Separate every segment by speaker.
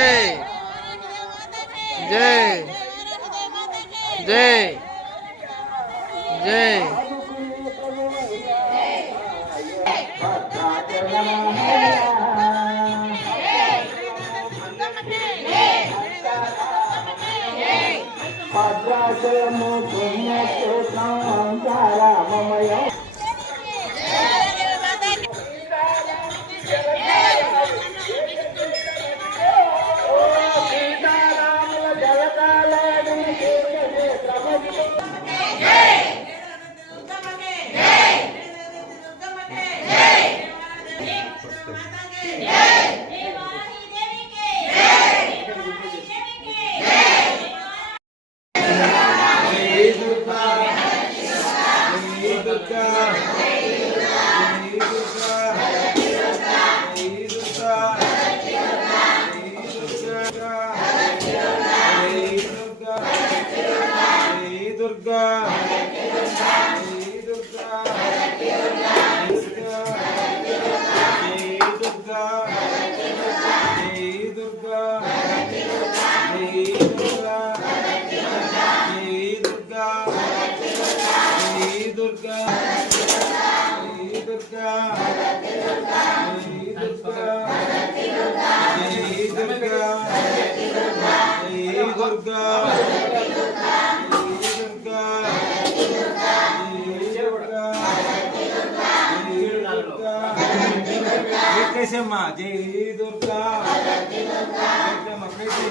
Speaker 1: జై. జై. జై. జై.
Speaker 2: భద్రాచలము పుణ్యక్షేత్రం అంతారామమయం. branca.
Speaker 3: దుర్గా జై దుర్గా జై దుర్గా వెంకటేశమ్మ జై దుర్గా
Speaker 4: వెంకటమ్మ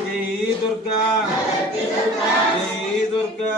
Speaker 4: జై దుర్గా జై దుర్గా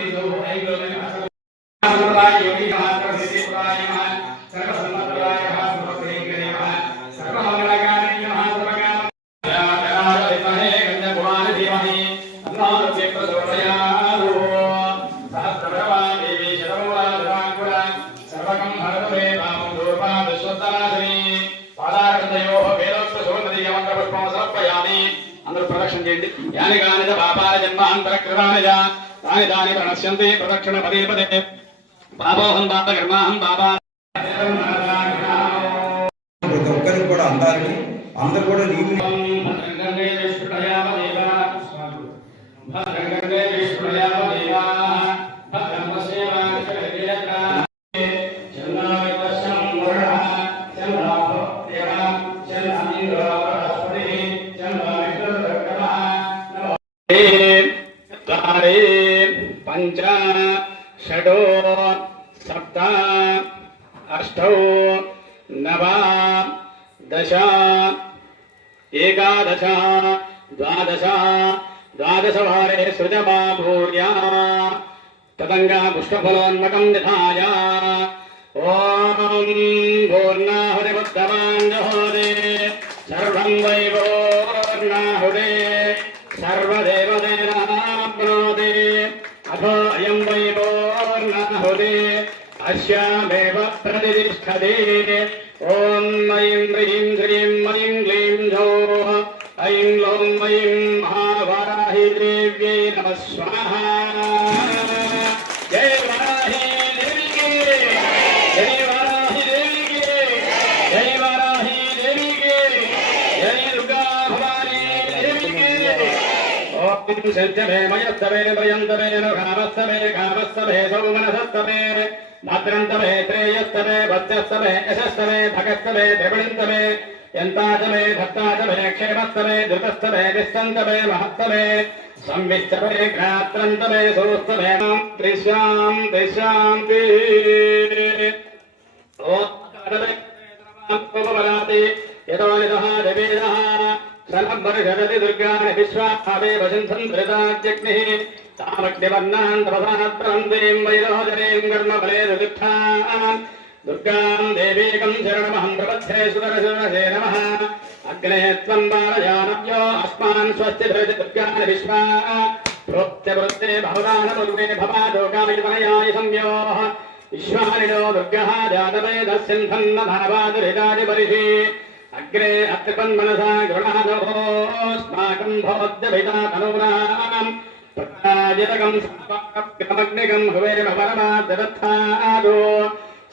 Speaker 4: कृतानया तानि तानि प्रणश्यन्ते प्रदक्षिण पदे पदे పాపోహం బాప కర్మాహం బాబా
Speaker 5: ప్రతి ఒక్కరికి కూడా
Speaker 4: नव दश एकादश द्वादश द्वादश द्वादशवारे सृजमा भूर्या निधाया। ओम ॐ भूर्णाहुरिवत्तमा तिष्ठति ॐ ऐं ह्रीं श्रीं ऐं क्लीं झौः ऐं लौं ऐं महावाराहि देव्यै नमः स्वाहा जय वाराहि देवी की जय वाराहि देवी की जय वाराहि देवी की जय दुर्गा भवानी देवी की ओम सत्यमे मयस्तमे प्रयन्तमे नुघामस्तमे कामस्तमे सौमनसस्तमे భద్రంతమే త్రేయస్తమే భద్రస్తమే యశస్తమే భగస్తమే ద్రవిడింతమే యంతాజమే భక్తాజమే క్షేమస్తమే ధృతస్తమే విస్తంతమే మహత్తమే సంవిష్టమే ఘాత్రంతమే సూస్తమే త్రిశాం త్రిశాంతి యతో నిదః దేవేదః సనబ్బరి జగతి तामग्निवर्णान् तपसात्रन्तीं वैरोदरीं कर्मफले दुःखान् दुर्गां देवीकं शरणमहं प्रपद्ये सुदर्शनसे नमः। अग्ने त्वं बालयानव्यो अस्मान् स्वस्ति धृति दुर्गाणि विश्वा। प्रोक्त्यवृत्ते अग्रे अत्रिपन्मनसा गृणादोस्माकम् भवद्यभिता तनूनाम् जितकम् समग्निकम् हुवेर्भवनमादरत्थादो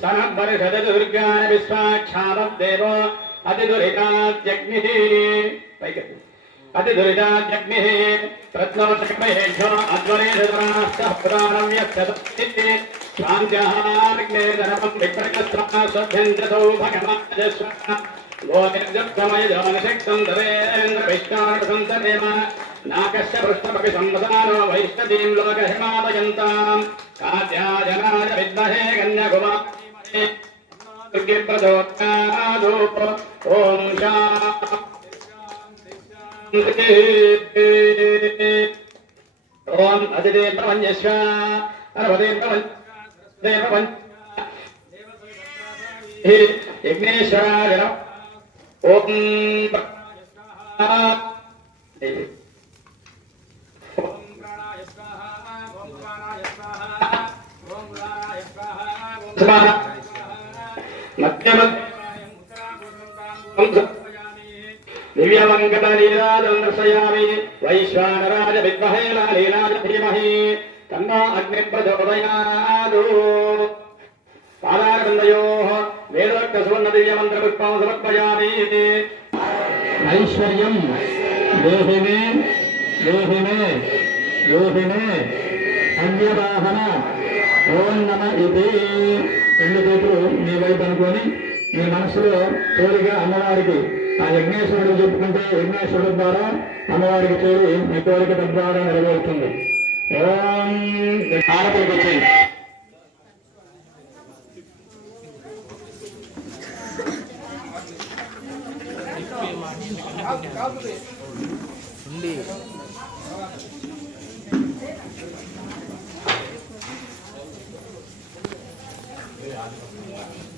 Speaker 4: सनः वर्षदुर्गान् विश्वाक्षामद्देवो अतिदुरिताद्यग्निः अतिदुरिताद्यग्निः प्रत्नवसकमहेभ्यो अध्वरेधुराणः पुराणं यच्छति स्वान्त्यहाग्नेर्धनपम् विप्रकस्वास्वभ्यन्तसौ भगवाजस्व। लोकर्जप्तमयजमनशक्तम् धरेन्द्रविष्णार्थम् तदेव నాకశ్చ పృష్ణపి సంవసనానో వైష్ణదీం లోక హిమాదయంతాం కాద్యాజనాయ విద్మహే కన్యకుమారీ దుర్గిప్రదోక్తాదూప ఓం ఓం అతిదే ప్రపంచ పర్వదే ప్రపంచ యజ్ఞేశ్వరాయ ఓం दिव्यमङ्गतलीलादर्शयामि वैश्वानराज विद्महे लालीलाज धीमहि तन्ना अग्निप्रचोदयादो पादारन्दयोः वेदोक्तसुवर्णदिव्यमन्त्रपुष्पं समर्पयामि ऐश्वर्यम् देहिने देहिने योहिने अन्यवाहन ఓం నమ ఇది రెండు చేతులు మీ వైపు అనుకొని మీ మనసులో తోలిగా అమ్మవారికి ఆ యజ్ఞేశ్వరుడు చెప్పుకుంటే యజ్ఞేశ్వరుడు ద్వారా అమ్మవారికి చేరి మీ కోరిక తద్వారా నెరవేరుతుంది. ఓం. హారతికి వచ్చింది
Speaker 3: ano ang mga